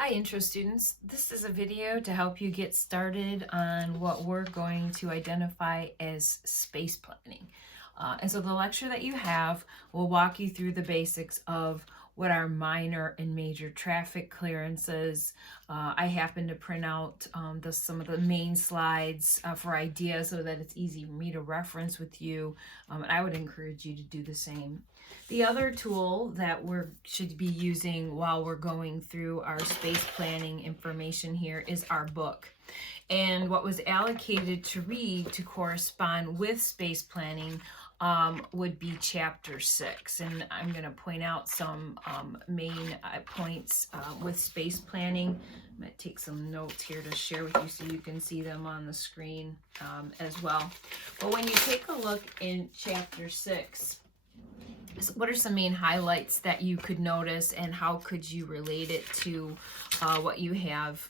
Hi intro students, this is a video to help you get started on what we're going to identify as space planning. And so the lecture that you have will walk you through the basics of what are minor and major traffic clearances. I happen to print out some of the main slides for ideas so that it's easy for me to reference with you, and I would encourage you to do the same. The other tool that we should be using while we're going through our space planning information here is our book. And what was allocated to read to correspond with space planning would be chapter 6. And I'm going to point out some main points with space planning. I'm going to take some notes here to share with you so you can see them on the screen as well. But when you take a look in chapter 6, what are some main highlights that you could notice, and how could you relate it to what you have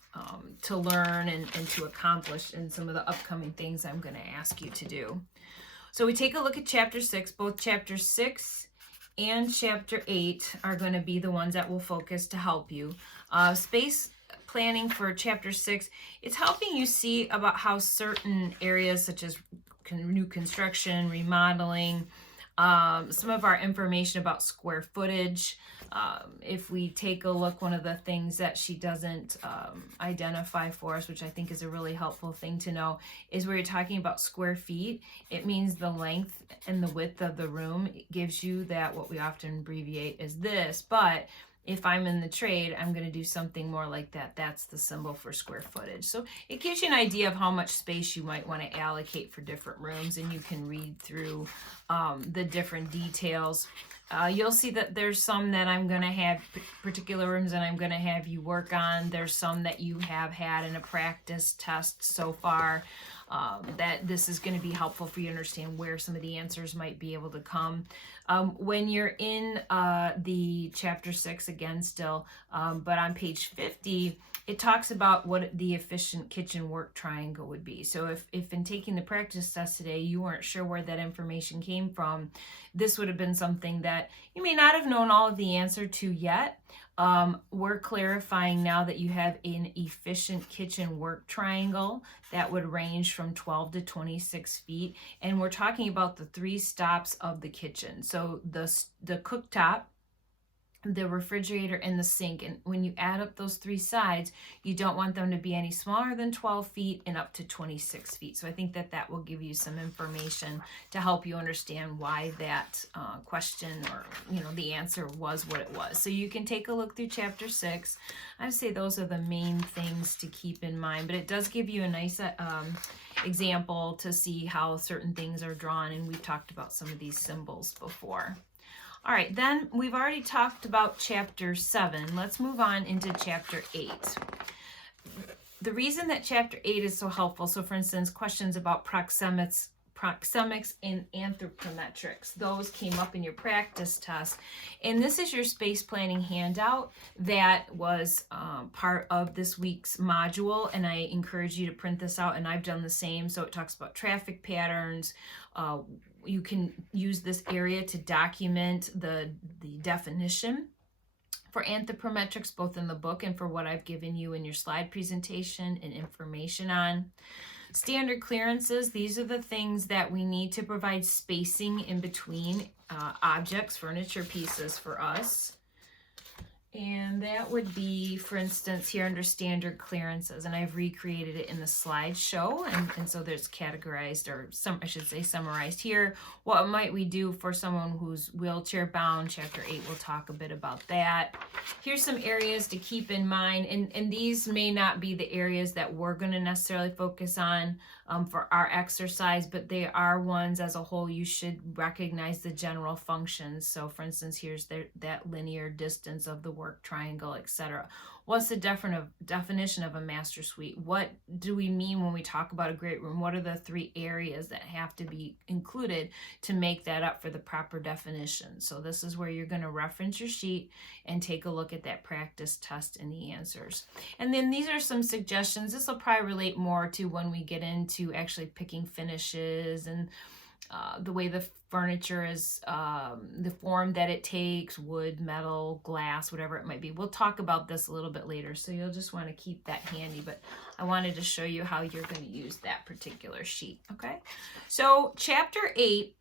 to learn and to accomplish in some of the upcoming things I'm going to ask you to do? So we take a look at chapter 6. Both chapter 6 and chapter 8 are going to be the ones that will focus to help you. Space planning for chapter 6, it's helping you see about how certain areas such as new construction, remodeling, some of our information about square footage. If we take a look, one of the things that she doesn't identify for us, which I think is a really helpful thing to know, is where you're talking about square feet. It means the length and the width of the room. It gives you that, what we often abbreviate as this, but if I'm in the trade, I'm going to do something more like that. That's the symbol for square footage. So it gives you an idea of how much space you might want to allocate for different rooms, and you can read through the different details. You'll see that there's some that I'm going to have particular rooms that I'm going to have you work on. There's some that you have had in a practice test so far. That this is going to be helpful for you to understand where some of the answers might be able to come. When you're in the chapter 6 again still, but on page 50, it talks about what the efficient kitchen work triangle would be. So if in taking the practice test today, you weren't sure where that information came from, this would have been something that you may not have known all of the answer to yet. We're clarifying now that you have an efficient kitchen work triangle that would range from 12 to 26 feet. And we're talking about the 3 stops of the kitchen. So the cooktop, the refrigerator, and the sink. And when you add up those 3 sides, you don't want them to be any smaller than 12 feet and up to 26 feet. So I think that will give you some information to help you understand why that question, or the answer was what it was. So you can take a look through chapter 6. I'd say those are the main things to keep in mind, but it does give you a nice example to see how certain things are drawn, and we've talked about some of these symbols before. All right, then we've already talked about chapter 7. Let's move on into chapter 8. The reason that chapter 8 is so helpful, so for instance, questions about proxemics and anthropometrics, those came up in your practice test. And this is your space planning handout that was part of this week's module, and I encourage you to print this out, and I've done the same. So it talks about traffic patterns. You can use this area to document the definition for anthropometrics, both in the book and for what I've given you in your slide presentation and information on. Standard clearances, these are the things that we need to provide spacing in between objects, furniture pieces for us. And that would be, for instance, here under standard clearances, and I've recreated it in the slideshow, and so there's categorized, or I should say summarized here. What might we do for someone who's wheelchair bound? Chapter 8 will talk a bit about that. Here's some areas to keep in mind, and these may not be the areas that we're going to necessarily focus on for our exercise, but they are ones as a whole you should recognize the general functions. So for instance, here's that linear distance of the work triangle, etc. What's the definition of a master suite? What do we mean when we talk about a great room? What are the 3 areas that have to be included to make that up for the proper definition? So this is where you're going to reference your sheet and take a look at that practice test and the answers. And then these are some suggestions. This will probably relate more to when we get into actually picking finishes and the way the furniture is, the form that it takes, wood, metal, glass, whatever it might be. We'll talk about this a little bit later, so you'll just want to keep that handy, but I wanted to show you how you're going to use that particular sheet, okay? So chapter 8,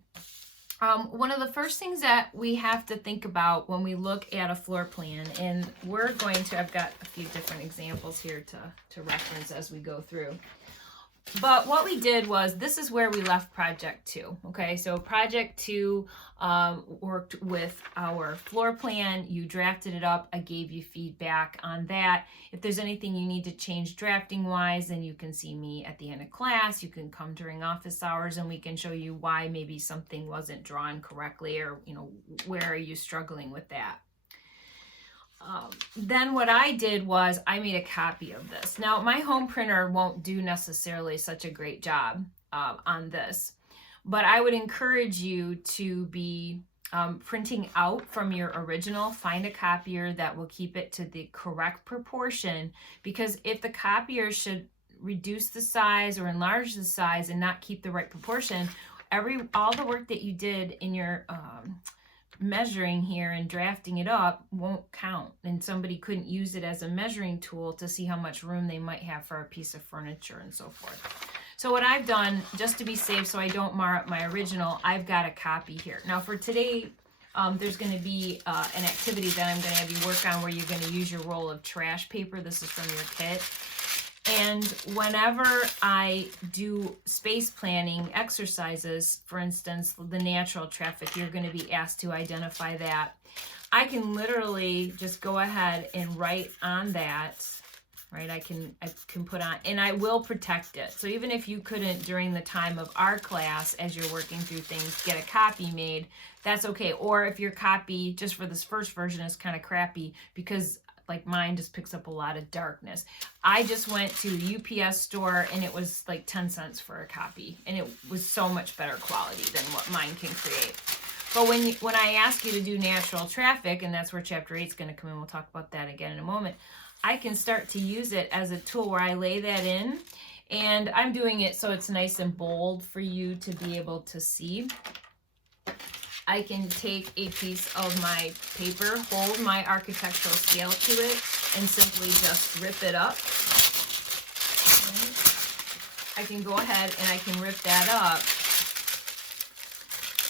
one of the first things that we have to think about when we look at a floor plan, and we're going to, I've got a few different examples here to reference as we go through. But what we did was, this is where we left project 2, okay? So project 2 worked with our floor plan. You drafted it up. I gave you feedback on that. If there's anything you need to change drafting wise, then you can see me at the end of class. You can come during office hours and we can show you why maybe something wasn't drawn correctly, or, you know, where are you struggling with that. Then what I did was I made a copy of this. Now, my home printer won't do necessarily such a great job on this, but I would encourage you to be printing out from your original. Find a copier that will keep it to the correct proportion, because if the copier should reduce the size or enlarge the size and not keep the right proportion, all the work that you did in your measuring here and drafting it up won't count, and somebody couldn't use it as a measuring tool to see how much room they might have for a piece of furniture and so forth. So what I've done, just to be safe so I don't mar up my original, I've got a copy here. Now for today, there's going to be an activity that I'm going to have you work on where you're going to use your roll of trash paper. This is from your kit. And whenever I do space planning exercises, for instance, the natural traffic, you're going to be asked to identify that. I can literally just go ahead and write on that, right? I can put on, and I will protect it. So even if you couldn't, during the time of our class, as you're working through things, get a copy made, that's okay. Or if your copy, just for this first version, is kind of crappy, because like mine just picks up a lot of darkness. I just went to a UPS store and it was like 10 cents for a copy, and it was so much better quality than what mine can create. But when I ask you to do natural traffic, and that's where chapter 8 is going to come in, we'll talk about that again in a moment, I can start to use it as a tool where I lay that in, and I'm doing it so it's nice and bold for you to be able to see. I can take a piece of my paper, hold my architectural scale to it, and simply just rip it up. I can go ahead and I can rip that up.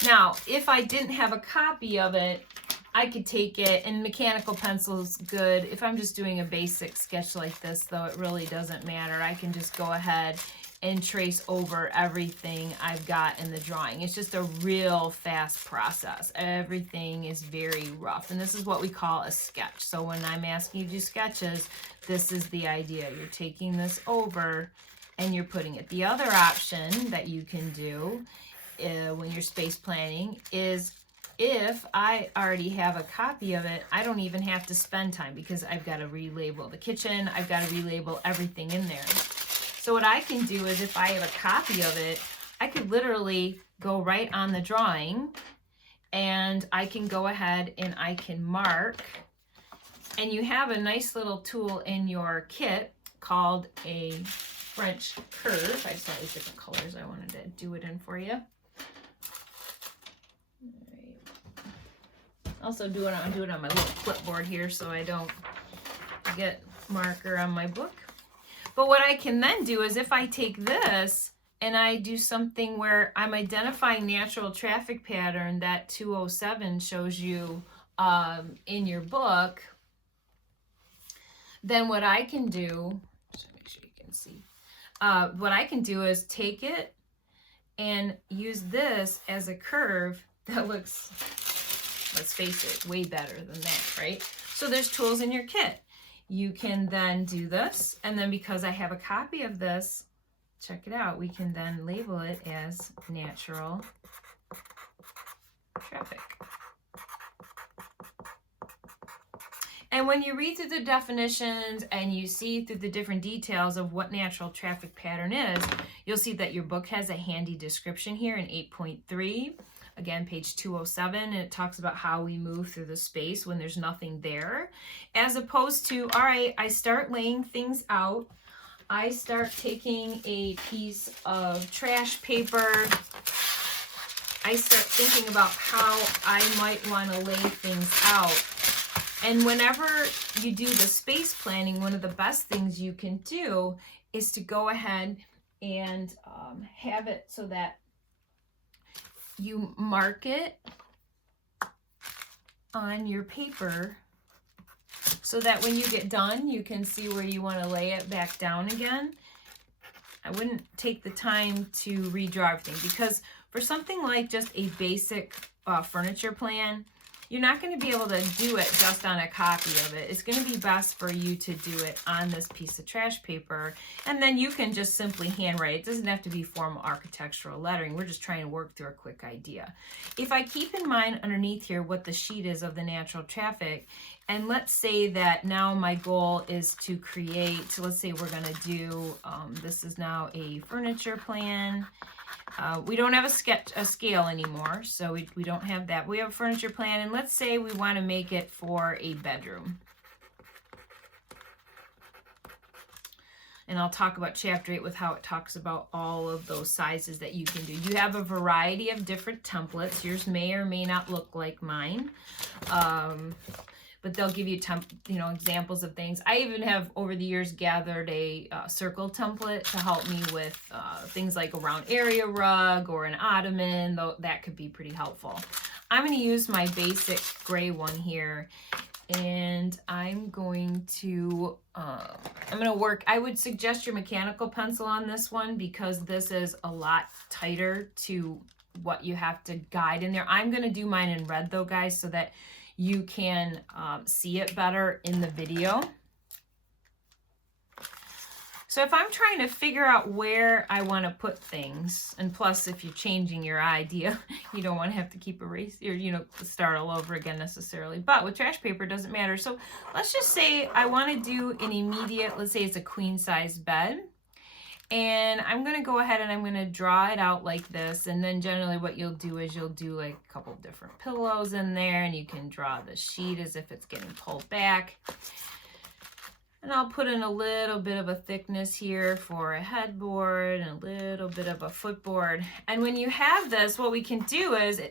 Now, if I didn't have a copy of it, I could take it, and mechanical pencil's good. If I'm just doing a basic sketch like this, though, it really doesn't matter. I can just go ahead and trace over everything I've got in the drawing. It's just a real fast process. Everything is very rough, and this is what we call a sketch. So when I'm asking you to do sketches, this is the idea. You're taking this over and you're putting it. The other option that you can do when you're space planning is, if I already have a copy of it, I don't even have to spend time, because I've got to relabel the kitchen, I've got to relabel everything in there. So what I can do is, if I have a copy of it, I could literally go right on the drawing, and I can go ahead and I can mark. And you have a nice little tool in your kit called a French curve. I just got these different colors I wanted to do it in for you. Also I'm doing it on my little clipboard here so I don't get marker on my book. But what I can then do is, if I take this and I do something where I'm identifying natural traffic pattern that 207 shows you in your book, then what I can do, just make sure you can see, what I can do is take it and use this as a curve that looks, let's face it, way better than that, right? So there's tools in your kit. You can then do this, and then because I have a copy of this, check it out, we can then label it as natural traffic. And when you read through the definitions and you see through the different details of what natural traffic pattern is, you'll see that your book has a handy description here in 8.3. Again, page 207, and it talks about how we move through the space when there's nothing there. As opposed to, all right, I start laying things out. I start taking a piece of trash paper I start thinking about how I might want to lay things out. And whenever you do the space planning, one of the best things you can do is to go ahead and have it so that you mark it on your paper so that when you get done, you can see where you want to lay it back down again. I wouldn't take the time to redraw everything, because for something like just a basic furniture plan, you're not going to be able to do it just on a copy of it. It's going to be best for you to do it on this piece of trash paper, and then you can just simply handwrite. It doesn't have to be formal architectural lettering. We're just trying to work through a quick idea. If I keep in mind underneath here what the sheet is of the natural traffic, and let's say that now my goal is to create, so let's say we're going to do, this is now a furniture plan. We don't have a scale anymore, so we don't have that. We have a furniture plan, and let's say we want to make it for a bedroom. And I'll talk about Chapter 8 with how it talks about all of those sizes that you can do. You have a variety of different templates. Yours may or may not look like mine. But they'll give you examples of things. I even have over the years gathered a circle template to help me with things like a round area rug or an ottoman, though that could be pretty helpful. I'm going to use my basic gray one here, and I'm going to work. I would suggest your mechanical pencil on this one, because this is a lot tighter to what you have to guide in there. I'm going to do mine in red though, guys, so that you can see it better in the video. So if I'm trying to figure out where I want to put things, and plus if you're changing your idea, you don't want to have to keep erasing or, start all over again necessarily. But with trash paper, it doesn't matter. So let's just say I want to do an immediate, let's say it's a queen size bed. And I'm going to go ahead and I'm going to draw it out like this. And then generally what you'll do is you'll do like a couple different pillows in there, and you can draw the sheet as if it's getting pulled back. And I'll put in a little bit of a thickness here for a headboard and a little bit of a footboard. And when you have this, what we can do is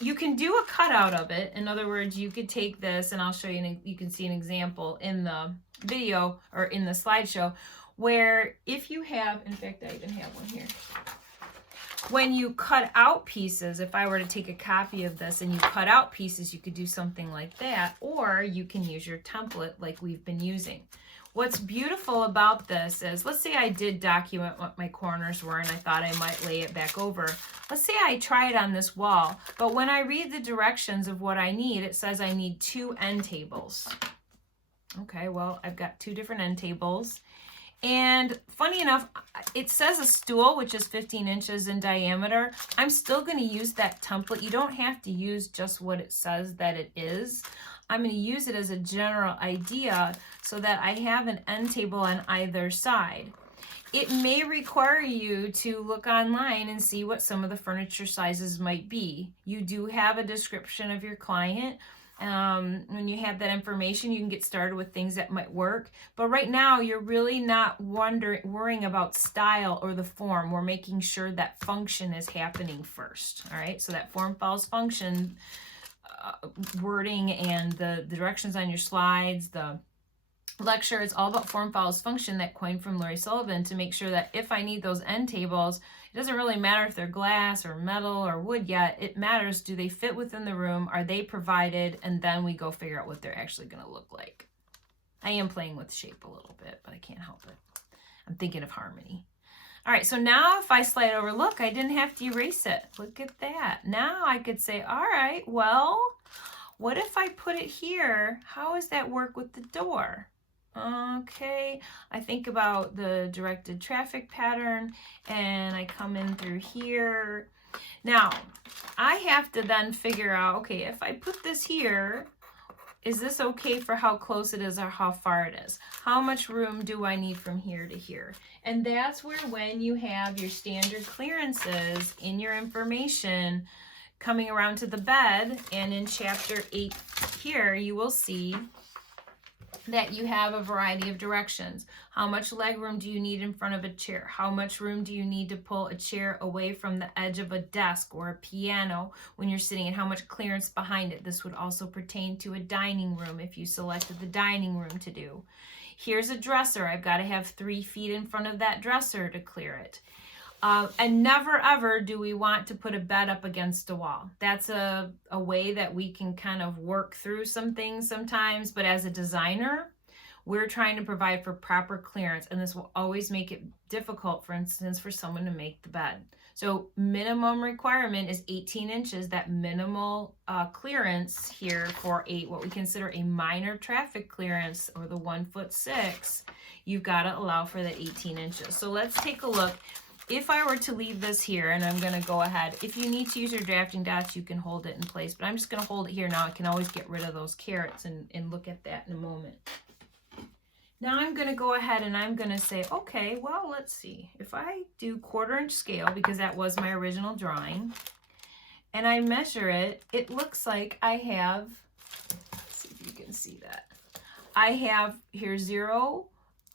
you can do a cutout of it. In other words, you could take this, and I'll show you, you can see an example in the video or in the slideshow, where if you have, in fact, I even have one here. When you cut out pieces, if I were to take a copy of this and you cut out pieces, you could do something like that, or you can use your template like we've been using. What's beautiful about this is, let's say I did document what my corners were and I thought I might lay it back over. Let's say I try it on this wall, but when I read the directions of what I need, it says I need 2 end tables. Okay, well, I've got 2 different end tables. And funny enough, it says a stool, which is 15 inches in diameter. I'm still going to use that template. You don't have to use just what it says that it is. I'm going to use it as a general idea so that I have an end table on either side. It may require you to look online and see what some of the furniture sizes might be. You do have a description of your client. When you have that information, you can get started with things that might work. But right now, you're really not worrying about style or the form. We're making sure that function is happening first. All right, so that form follows function, wording and the directions on your slides, the lecture, it's all about form follows function, that coin from Larry Sullivan, to make sure that if I need those end tables, it doesn't really matter if they're glass or metal or wood yet. It matters, do they fit within the room? Are they provided? And then we go figure out what they're actually going to look like. I am playing with shape a little bit, but I can't help it. I'm thinking of harmony. All right, so now if I slide over, look, I didn't have to erase it. Look at that. Now I could say, all right, well, what if I put it here? How does that work with the door? Okay, I think about the directed traffic pattern, and I come in through here. Now, I have to then figure out, okay, if I put this here, is this okay for how close it is or how far it is? How much room do I need from here to here? And that's where, when you have your standard clearances in your information coming around to the bed, and in chapter 8 here, you will see that you have a variety of directions. How much leg room do you need in front of a chair? How much room do you need to pull a chair away from the edge of a desk or a piano when you're sitting, and how much clearance behind it? This would also pertain to a dining room if you selected the dining room to do. Here's a dresser. I've got to have 3 feet in front of that dresser to clear it. And never ever do we want to put a bed up against a wall. That's a way that we can kind of work through some things sometimes, but as a designer, we're trying to provide for proper clearance, and this will always make it difficult, for instance, for someone to make the bed. So minimum requirement is 18 inches, that minimal clearance here for what we consider a minor traffic clearance, or the 1'6". You've got to allow for that 18 inches. So let's take a look. If I were to leave this here, and I'm going to go ahead, if you need to use your drafting dots, you can hold it in place, but I'm just going to hold it here now. I can always get rid of those carrots and look at that in a moment. Now I'm going to go ahead and I'm going to say, okay, well, let's see. If I do 1/4 inch scale, because that was my original drawing, and I measure it, it looks like I have, let's see if you can see that. I have here 0,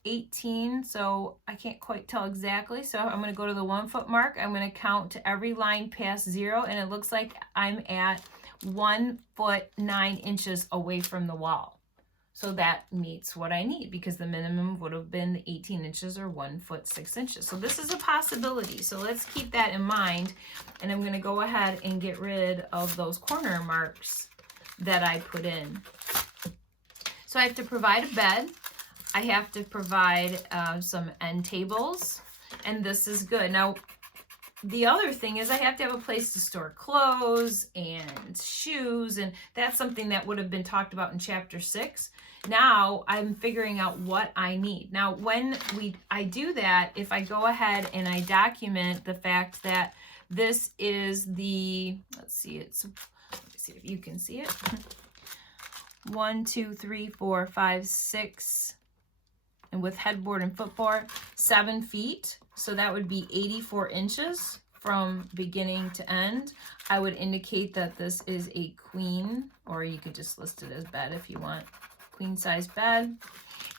18, so I can't quite tell exactly. So I'm going to go to the 1 foot mark. I'm going to count to every line past 0, and it looks like I'm at 1 foot 9 inches away from the wall. So that meets what I need, because the minimum would have been 18 inches or 1'6". So this is a possibility. So let's keep that in mind. And I'm going to go ahead and get rid of those corner marks that I put in. So I have to provide a bed. I have to provide some end tables, and this is good. Now, the other thing is I have to have a place to store clothes and shoes, and that's something that would have been talked about in chapter 6. Now I'm figuring out what I need. Now, when I do that, if I go ahead and I document the fact that this is the, let me see if you can see it. 1, 2, 3, 4, 5, 6. And with headboard and footboard, 7 feet. So that would be 84 inches from beginning to end. I would indicate that this is a queen, or you could just list it as bed if you want, queen size bed.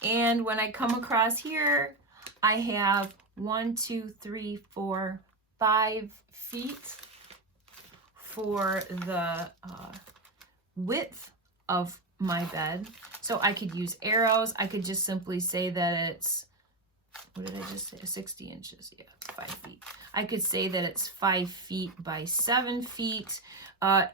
And when I come across here, I have 1, 2, 3, 4, 5 feet for the width of my bed. So I could use arrows. I could just simply say that it's, what did I just say? 60 inches. Yeah, 5 feet. I could say that it's 5 feet by 7 feet.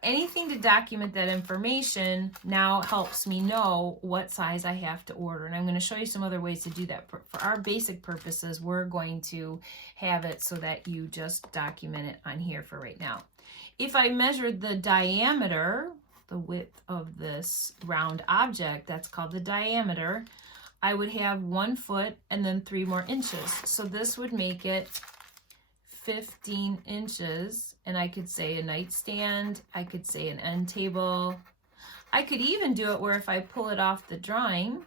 Anything to document that information now helps me know what size I have to order. And I'm going to show you some other ways to do that. For our basic purposes, we're going to have it so that you just document it on here for right now. If I measured the diameter, the width of this round object, that's called the diameter, I would have 1 foot and then 3 more inches. So this would make it 15 inches, and I could say a nightstand, I could say an end table. I could even do it where if I pull it off the drawing,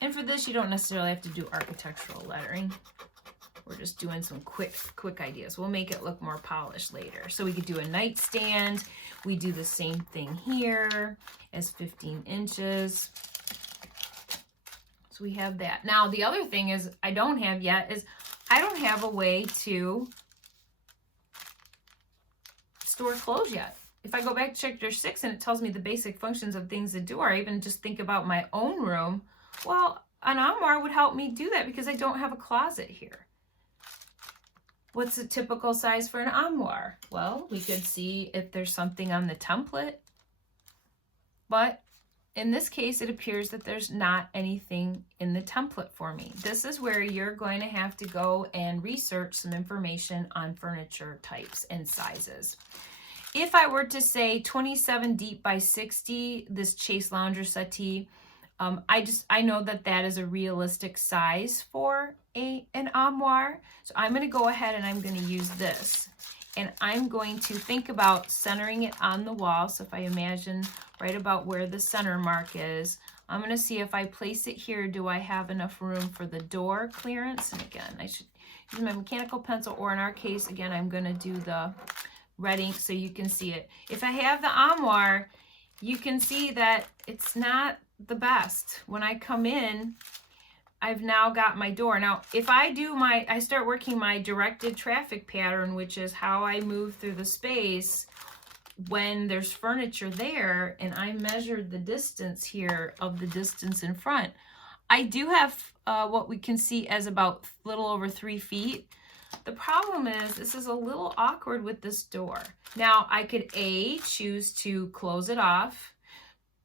and for this you don't necessarily have to do architectural lettering. We're just doing some quick ideas. We'll make it look more polished later. So we could do a nightstand. We do the same thing here as 15 inches. So we have that. Now, the other thing is I don't have yet is I don't have a way to store clothes yet. If I go back to chapter 6 and it tells me the basic functions of things to do, or even just think about my own room, well, an armoire would help me do that because I don't have a closet here. What's a typical size for an armoire? Well, we could see if there's something on the template, but in this case, it appears that there's not anything in the template for me. This is where you're going to have to go and research some information on furniture types and sizes. If I were to say 27 deep by 60, this Chase Lounger settee, I know that that is a realistic size for an armoire. So I'm going to go ahead and I'm going to use this. And I'm going to think about centering it on the wall. So if I imagine right about where the center mark is, I'm going to see if I place it here, do I have enough room for the door clearance? And again, I should use my mechanical pencil, or in our case, again, I'm going to do the red ink so you can see it. If I have the armoire, you can see that it's not the best. When I come in, I've now got my door. Now, if I start working my directed traffic pattern, which is how I move through the space when there's furniture there, and I measured the distance here of the distance in front, I do have what we can see as about a little over 3 feet. The problem is this is a little awkward with this door. Now, I could choose to close it off.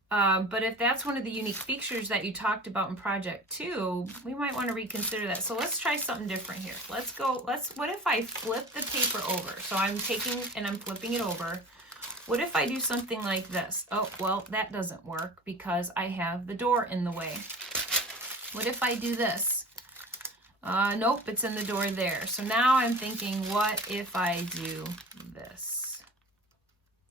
But if that's one of the unique features that you talked about in Project 2, we might want to reconsider that. So let's try something different here. What if I flip the paper over? So I'm taking and I'm flipping it over. What if I do something like this? Oh, well, that doesn't work because I have the door in the way. What if I do this? Nope, it's in the door there. So now I'm thinking, what if I do this?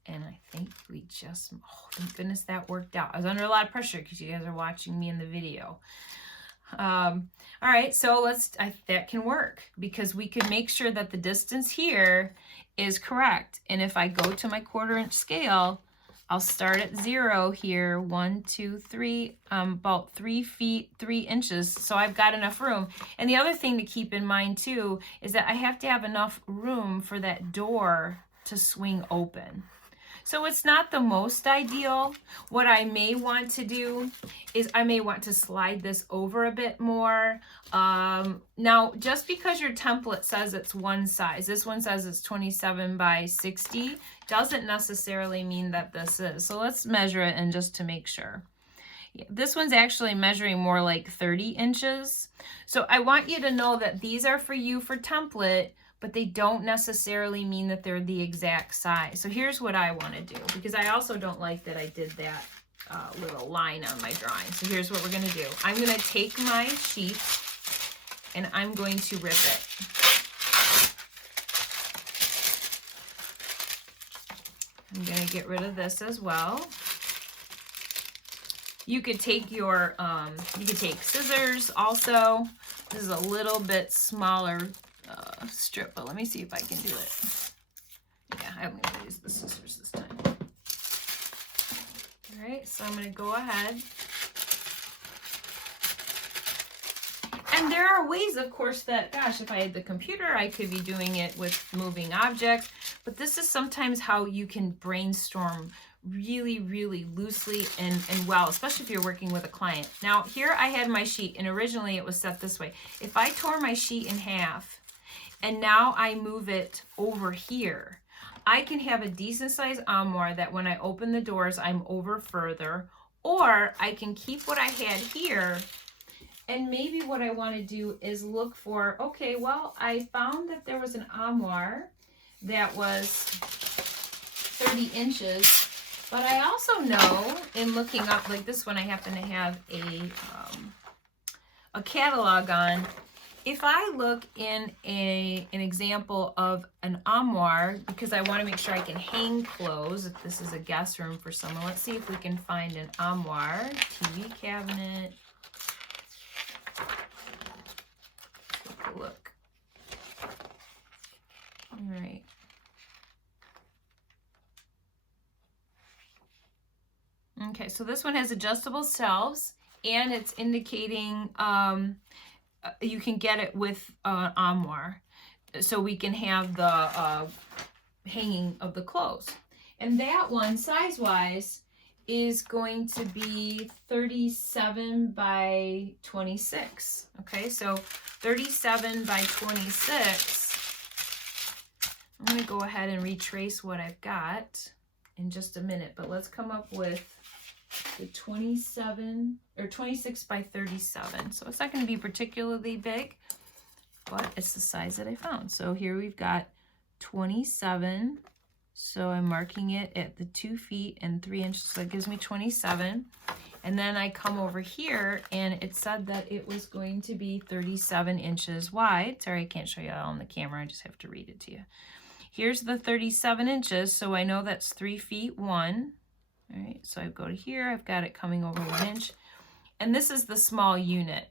And I think we just, oh, thank goodness that worked out. I was under a lot of pressure because you guys are watching me in the video. All right, so that can work because we can make sure that the distance here is correct. And if I go to my 1/4 inch scale, I'll start at 0 here, 1, 2, 3, about 3 feet, 3 inches. So I've got enough room. And the other thing to keep in mind too, is that I have to have enough room for that door to swing open. So it's not the most ideal. What I may want to do is I may want to slide this over a bit more. Now, just because your template says it's one size, this one says it's 27 by 60, doesn't necessarily mean that this is. So let's measure it and just to make sure. Yeah, this one's actually measuring more like 30 inches. So I want you to know that these are for you for template, but they don't necessarily mean that they're the exact size. So here's what I want to do, because I also don't like that I did that little line on my drawing. So here's what we're going to do. I'm going to take my sheet and I'm going to rip it. I'm going to get rid of this as well. You could take your, you could take scissors also. This is a little bit smaller strip, but let me see if I can do it. Yeah, I'm going to use the scissors this time. All right, so I'm going to go ahead. And there are ways, of course, that, gosh, if I had the computer, I could be doing it with moving objects, but this is sometimes how you can brainstorm really, really loosely and well, especially if you're working with a client. Now, here I had my sheet, and originally it was set this way. If I tore my sheet in half, and now I move it over here, I can have a decent sized armoire that when I open the doors, I'm over further, or I can keep what I had here. And maybe what I want to do is look for, okay, well, I found that there was an armoire that was 30 inches, but I also know in looking up, like this one, I happen to have a catalog on. If I look in an example of an armoire, because I want to make sure I can hang clothes, if this is a guest room for someone, let's see if we can find an armoire, TV cabinet. Take a look. All right. Okay, so this one has adjustable shelves, and it's indicating you can get it with armoire, so we can have the hanging of the clothes. And that one, size-wise, is going to be 37 by 26. Okay, so 37 by 26. I'm going to go ahead and retrace what I've got in just a minute, but let's come up with the 27 or 26 by 37. So it's not going to be particularly big, but it's the size that I found. So here we've got 27. So I'm marking it at the 2 feet and 3 inches. So that gives me 27. And then I come over here and it said that it was going to be 37 inches wide. Sorry, I can't show you all on the camera. I just have to read it to you. Here's the 37 inches. So I know that's 3 feet 1. All right, so I go to here, I've got it coming over 1 inch, and this is the small unit.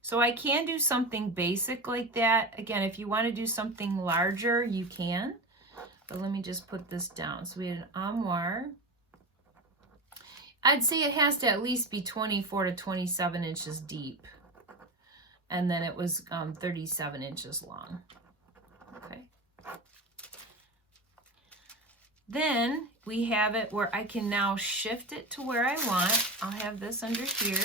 So I can do something basic like that. Again, if you want to do something larger, you can, but let me just put this down. So we had an armoire, I'd say it has to at least be 24 to 27 inches deep. And then it was 37 inches long. Okay. Then we have it where I can now shift it to where I want. I'll have this under here.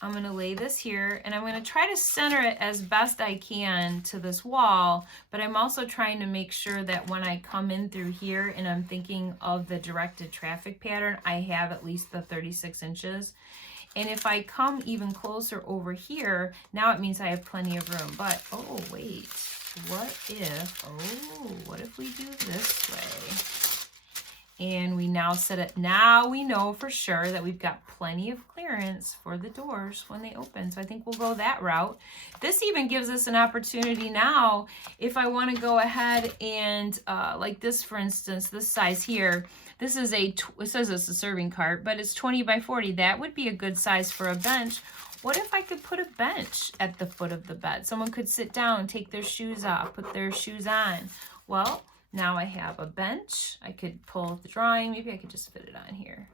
I'm going to lay this here, and I'm going to try to center it as best I can to this wall, but I'm also trying to make sure that when I come in through here and I'm thinking of the directed traffic pattern, I have at least the 36 inches. And if I come even closer over here, now it means I have plenty of room. But, oh, wait, what if we do this way? And we now set it, now we know for sure that we've got plenty of clearance for the doors when they open. So I think we'll go that route. This even gives us an opportunity now, if I want to go ahead and, like this, for instance, this size here, this is it says it's a serving cart, but it's 20 by 40. That would be a good size for a bench. What if I could put a bench at the foot of the bed? Someone could sit down, take their shoes off, put their shoes on. Well, now I have a bench. I could pull the drawing. Maybe I could just fit it on here.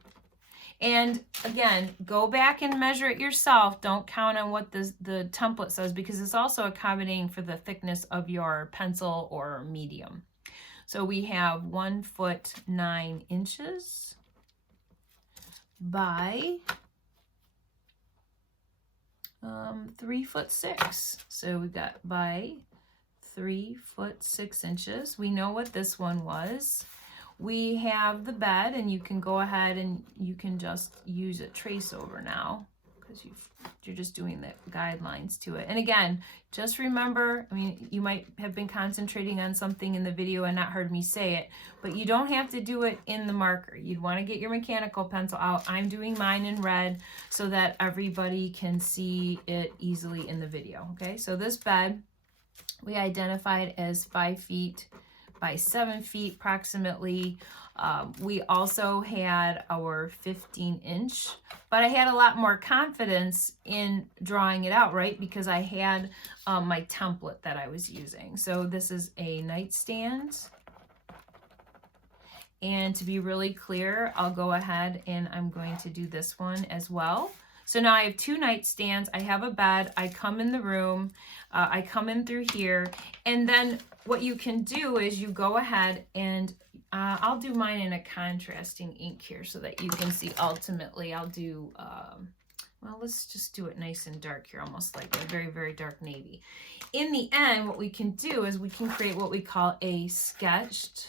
And again, go back and measure it yourself. Don't count on what the template says, because it's also accommodating for the thickness of your pencil or medium. So we have 1 foot 9 inches by 3 foot 6. So we got by 3 foot 6 inches. We know what this one was. We have the bed, and you can go ahead and you can just use a trace over now, because you're just doing the guidelines to it. And again, just remember, I mean, you might have been concentrating on something in the video and not heard me say it, but you don't have to do it in the marker. You'd want to get your mechanical pencil out. I'm doing mine in red so that everybody can see it easily in the video. Okay, so this bed we identified as 5 feet by 7 feet approximately. We also had our 15-inch, but I had a lot more confidence in drawing it out, right? Because I had my template that I was using. So this is a nightstand. And to be really clear, I'll go ahead and I'm going to do this one as well. So now I have 2 nightstands, I have a bed, I come in the room, I come in through here, and then what you can do is you go ahead and I'll do mine in a contrasting ink here so that you can see. Ultimately, I'll do, well, let's just do it nice and dark here, almost like a very, very dark navy. In the end, what we can do is we can create what we call a sketched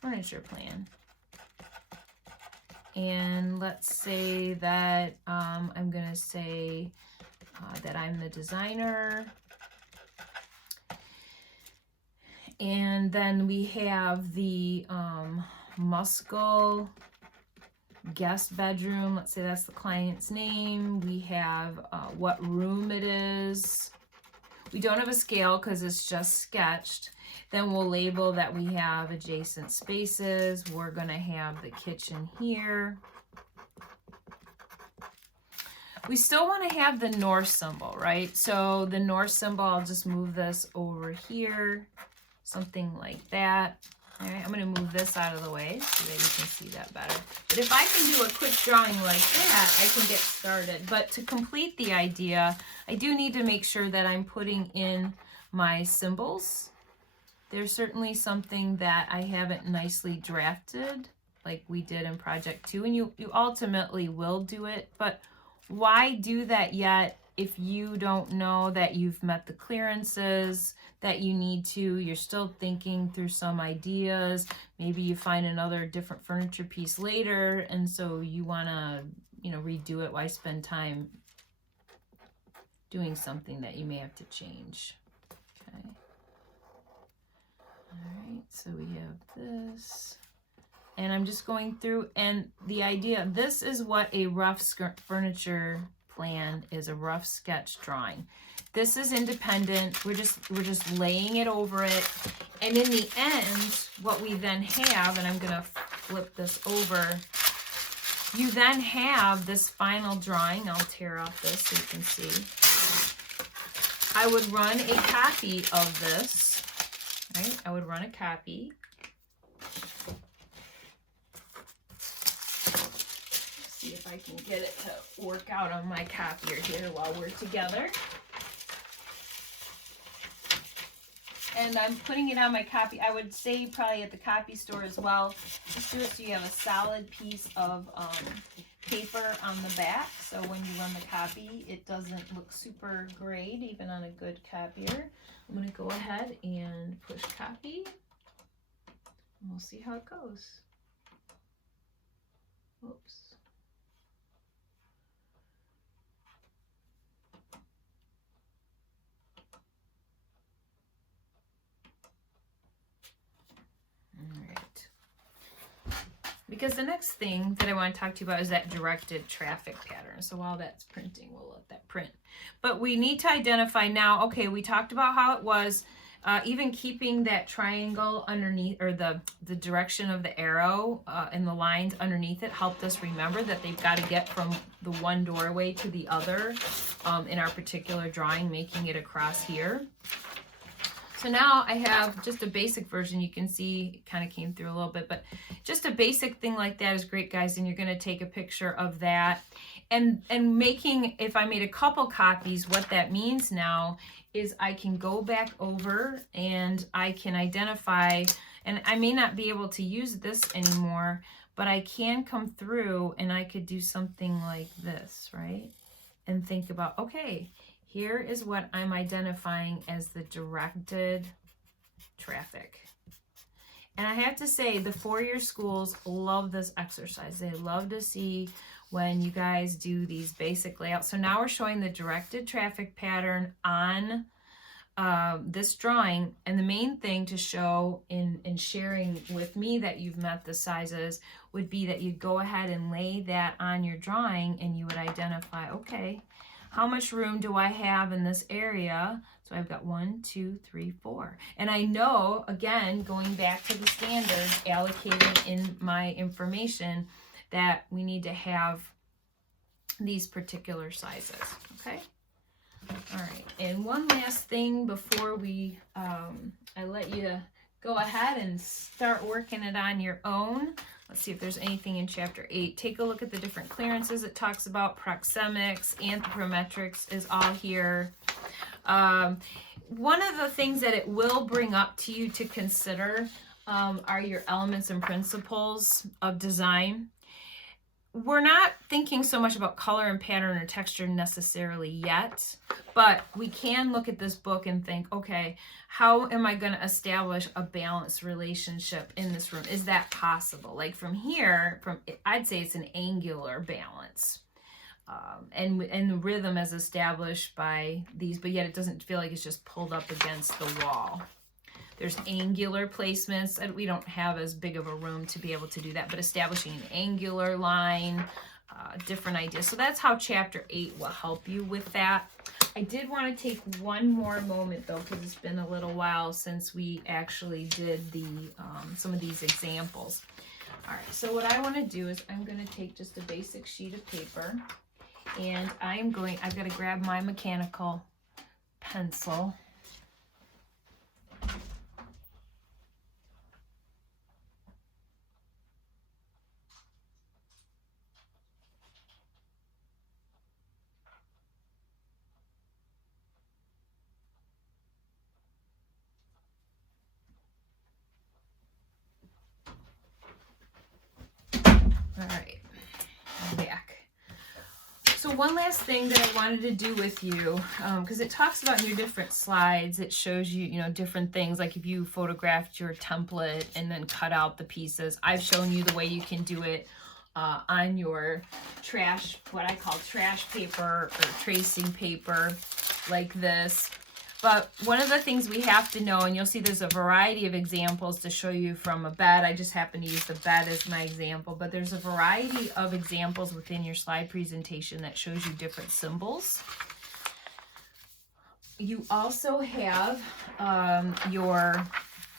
furniture plan. And let's say that I'm going to say that I'm the designer. And then we have the Muscle guest bedroom. Let's say that's the client's name. We have what room it is. We don't have a scale because it's just sketched. Then we'll label that we have adjacent spaces. We're going to have the kitchen here. We still want to have the north symbol, right? So the north symbol, I'll just move this over here, something like that. All right, I'm going to move this out of the way so that you can see that better. But if I can do a quick drawing like that, I can get started. But to complete the idea, I do need to make sure that I'm putting in my symbols. There's certainly something that I haven't nicely drafted like we did in Project 2, and you ultimately will do it, but why do that yet if you don't know that you've met the clearances that you need to? You're still thinking through some ideas. Maybe you find another different furniture piece later, and so you want to, redo it. Why spend time doing something that you may have to change? Okay. All right, so we have this, and I'm just going through, and the idea, this is what a rough furniture plan is, a rough sketch drawing. This is independent. We're just laying it over it, and in the end, what we then have, and I'm gonna flip this over, you then have this final drawing. I'll tear off this so you can see. I would run a copy of this right? I would run a copy. See if I can get it to work out on my copier here while we're together. And I'm putting it on my copy. I would say probably at the copy store as well. Just do it so you have a solid piece of paper on the back. So when you run the copy, it doesn't look super grayed, even on a good copier. I'm going to go ahead and push copy. And we'll see how it goes. Whoops. Because the next thing that I want to talk to you about is that directed traffic pattern. So while that's printing, we'll let that print. But we need to identify now, okay, we talked about how it was, even keeping that triangle underneath, or the direction of the arrow and the lines underneath it helped us remember that they've got to get from the one doorway to the other in our particular drawing, making it across here. So now I have just a basic version. You can see it kind of came through a little bit, but just a basic thing like that is great, guys. And you're going to take a picture of that. And making, if I made a couple copies, what that means now is I can go back over and I can identify, and I may not be able to use this anymore, but I can come through and I could do something like this, right? And think about, okay, here is what I'm identifying as the directed traffic. And I have to say, the four-year schools love this exercise. They love to see when you guys do these basic layouts. So now we're showing the directed traffic pattern on this drawing. And the main thing to show in sharing with me that you've met the sizes would be that you go ahead and lay that on your drawing and you would identify, okay, how much room do I have in this area? So I've got 1, 2, 3, 4. And I know, again, going back to the standards allocated in my information, that we need to have these particular sizes, okay? All right, and one last thing before we, I let you go ahead and start working it on your own. Let's see if there's anything in Chapter 8. Take a look at the different clearances it talks about. Proxemics, anthropometrics is all here. One of the things that it will bring up to you to consider are your elements and principles of design. We're not thinking so much about color and pattern or texture necessarily yet, but we can look at this book and think, okay, how am I going to establish a balanced relationship in this room? Is that possible? Like from here, I'd say it's an angular balance. And the rhythm is established by these, but yet it doesn't feel like it's just pulled up against the wall. There's angular placements, and we don't have as big of a room to be able to do that, but establishing an angular line, different ideas. So that's how Chapter 8 will help you with that. I did want to take one more moment, though, because it's been a little while since we actually did the some of these examples. All right, so what I want to do is I'm going to take just a basic sheet of paper, and I've got to grab my mechanical pencil. All right, I'm back. So one last thing that I wanted to do with you, because it talks about in your different slides, it shows you, different things, like if you photographed your template and then cut out the pieces. I've shown you the way you can do it on your trash, what I call trash paper or tracing paper, like this. But one of the things we have to know, and you'll see there's a variety of examples to show you from a bed. I just happen to use the bed as my example, but there's a variety of examples within your slide presentation that shows you different symbols. You also have your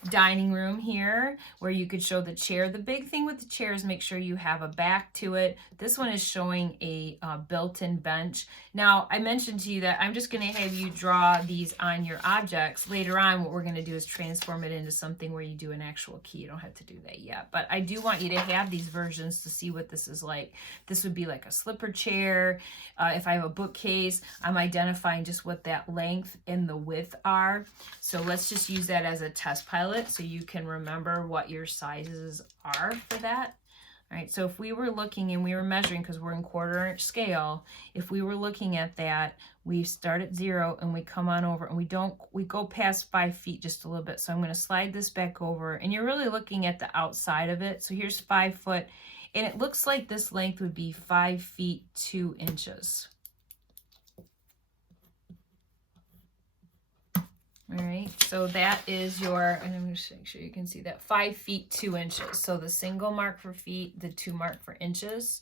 dining room here where you could show the chair. The big thing with the chair is make sure you have a back to it. This one is showing a built-in bench. Now, I mentioned to you that I'm just going to have you draw these on your objects. Later on, what we're going to do is transform it into something where you do an actual key. You don't have to do that yet, but I do want you to have these versions to see what this is like. This would be like a slipper chair. If I have a bookcase, I'm identifying just what that length and the width are. So let's just use that as a test pilot so you can remember what your sizes are for that. All right, so if we were looking and we were measuring, because we're in 1/4 inch scale, if we were looking at that, we start at 0 and we come on over and we go past 5 feet just a little bit. So I'm going to slide this back over and you're really looking at the outside of it. So here's 5 foot and it looks like this length would be 5 feet 2 inches. All right, so that is your, and I'm just make sure you can see that, 5 feet 2 inches. So the single mark for feet, the 2 mark for inches.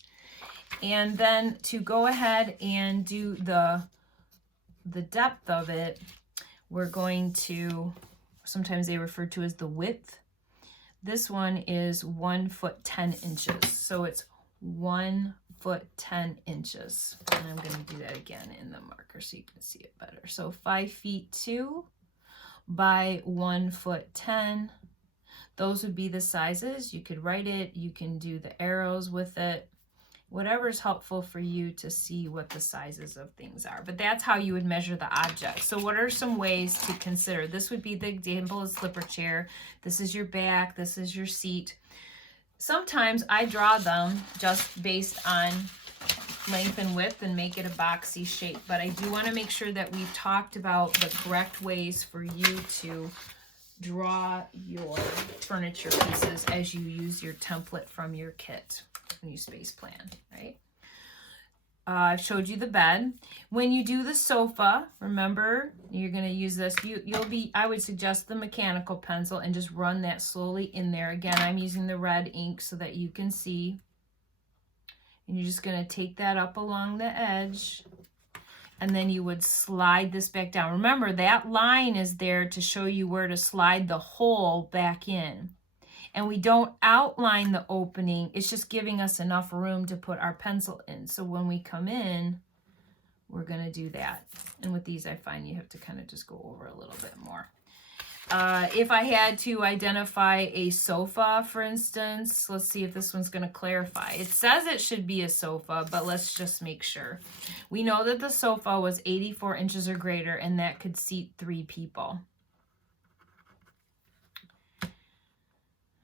And then to go ahead and do the depth of it, we're going to, sometimes they refer to as the width. This one is 1 foot 10 inches. So it's 1 foot 10 inches. And I'm going to do that again in the marker so you can see it better. So 5 feet 2 by 1 foot 10. Those would be the sizes. You could write it, you can do the arrows with it, whatever's helpful for you to see what the sizes of things are. But that's how you would measure the object. So what are some ways to consider? This would be the example of slipper chair. This is your back, this is your seat. Sometimes I draw them just based on length and width and make it a boxy shape, but I do want to make sure that we've talked about the correct ways for you to draw your furniture pieces as you use your template from your kit when you space plan, right? I've showed you the bed. When you do the sofa, remember, you're going to use this. I would suggest the mechanical pencil and just run that slowly in there. Again, I'm using the red ink so that you can see. And you're just going to take that up along the edge. And then you would slide this back down. Remember, that line is there to show you where to slide the hole back in. And we don't outline the opening. It's just giving us enough room to put our pencil in. So when we come in, we're going to do that. And with these, I find you have to kind of just go over a little bit more. If I had to identify a sofa, for instance, let's see if this one's going to clarify. It says it should be a sofa, but let's just make sure. We know that the sofa was 84 inches or greater, and that could seat 3 people.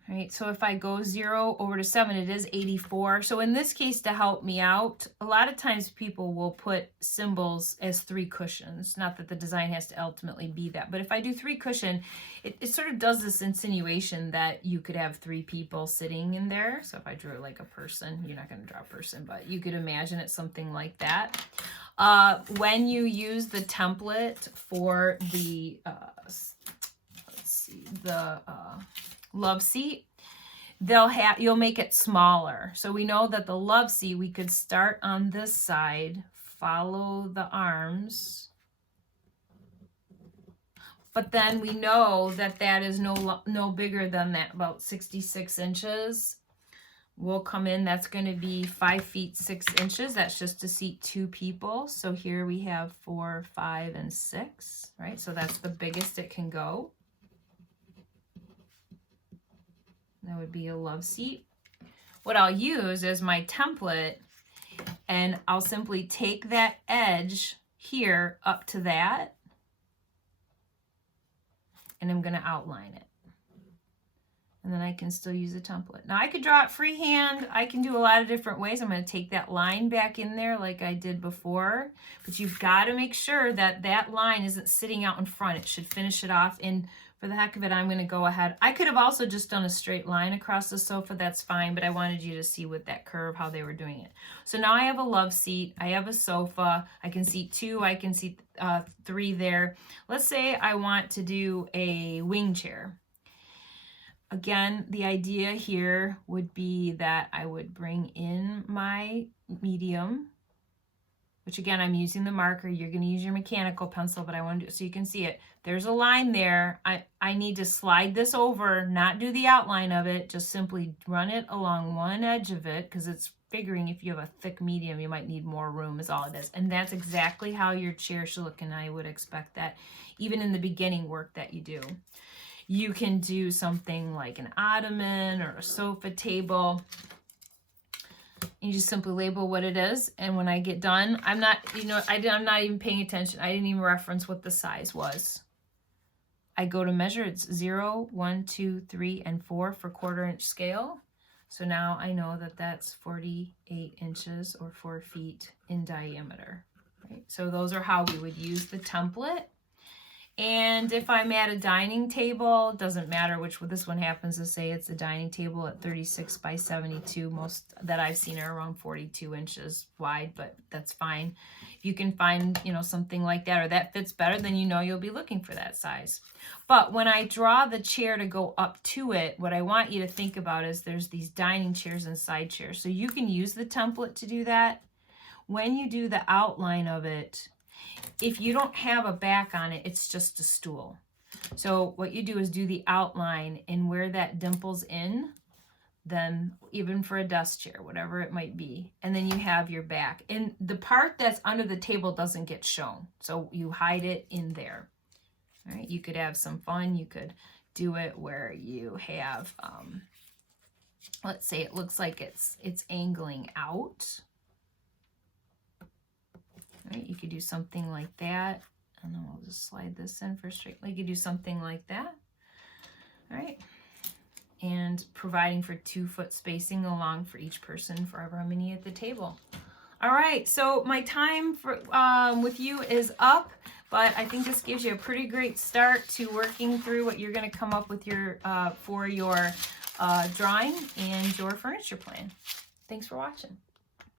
All right, so if I go 0 over to 7, it is 84. So in this case, to help me out, a lot of times people will put symbols as 3 cushions. Not that the design has to ultimately be that, but if I do 3 cushion, it sort of does this insinuation that you could have 3 people sitting in there. So if I drew like a person, you're not going to draw a person, but you could imagine it something like that. When you use the template for the, love seat, you'll make it smaller. So we know that the love seat, we could start on this side, follow the arms, but then we know that that is no bigger than that, about 66 inches. We'll come in, that's going to be 5 feet 6 inches. That's just to seat 2 people. So here we have 4, 5, and 6, right? So that's the biggest it can go. That would be a love seat. What I'll use is my template, and I'll simply take that edge here up to that, and I'm going to outline it. And then I can still use a template. Now I could draw it freehand. I can do a lot of different ways. I'm going to take that line back in there like I did before, but you've got to make sure that that line isn't sitting out in front. It should finish it off. And for the heck of it, I'm going to go ahead. I could have also just done a straight line across the sofa. That's fine, but I wanted you to see with that curve how they were doing it. So now I have a love seat. I have a sofa. I can seat 2. I can seat 3 there. Let's say I want to do a wing chair. Again, the idea here would be that I would bring in my medium which again, I'm using the marker. You're going to use your mechanical pencil, but I want to do it so you can see it. There's a line there. I need to slide this over, not do the outline of it, just simply run it along one edge of it, because it's figuring if you have a thick medium, you might need more room is all it is. And that's exactly how your chair should look, and I would expect that even in the beginning work that you do. You can do something like an ottoman or a sofa table. You just simply label what it is, and when I get done, I'm not even paying attention. I didn't even reference what the size was. I go to measure. It's 0, 1, 2, 3, and 4 for 1/4 inch scale. So now I know that that's 48 inches or 4 feet in diameter. Right? So those are how we would use the template. And if I'm at a dining table, doesn't matter which one. This one happens to say it's a dining table at 36 by 72. Most that I've seen are around 42 inches wide, but that's fine. If you can find, something like that, or that fits better, then you'll be looking for that size. But when I draw the chair to go up to it, what I want you to think about is there's these dining chairs and side chairs. So you can use the template to do that. When you do the outline of it, if you don't have a back on it, it's just a stool. So what you do is do the outline, and where that dimples in, then even for a desk chair, whatever it might be, and then you have your back. And the part that's under the table doesn't get shown, so you hide it in there. All right, you could have some fun. You could do it where you have, let's say it looks like it's angling out. Right, you could do something like that, and then we'll just slide this in for straight. You could do something like that, all right? And providing for 2-foot spacing along for each person for however many at the table. All right, so my time for with you is up, but I think this gives you a pretty great start to working through what you're going to come up with your for your drawing and your furniture plan. Thanks for watching.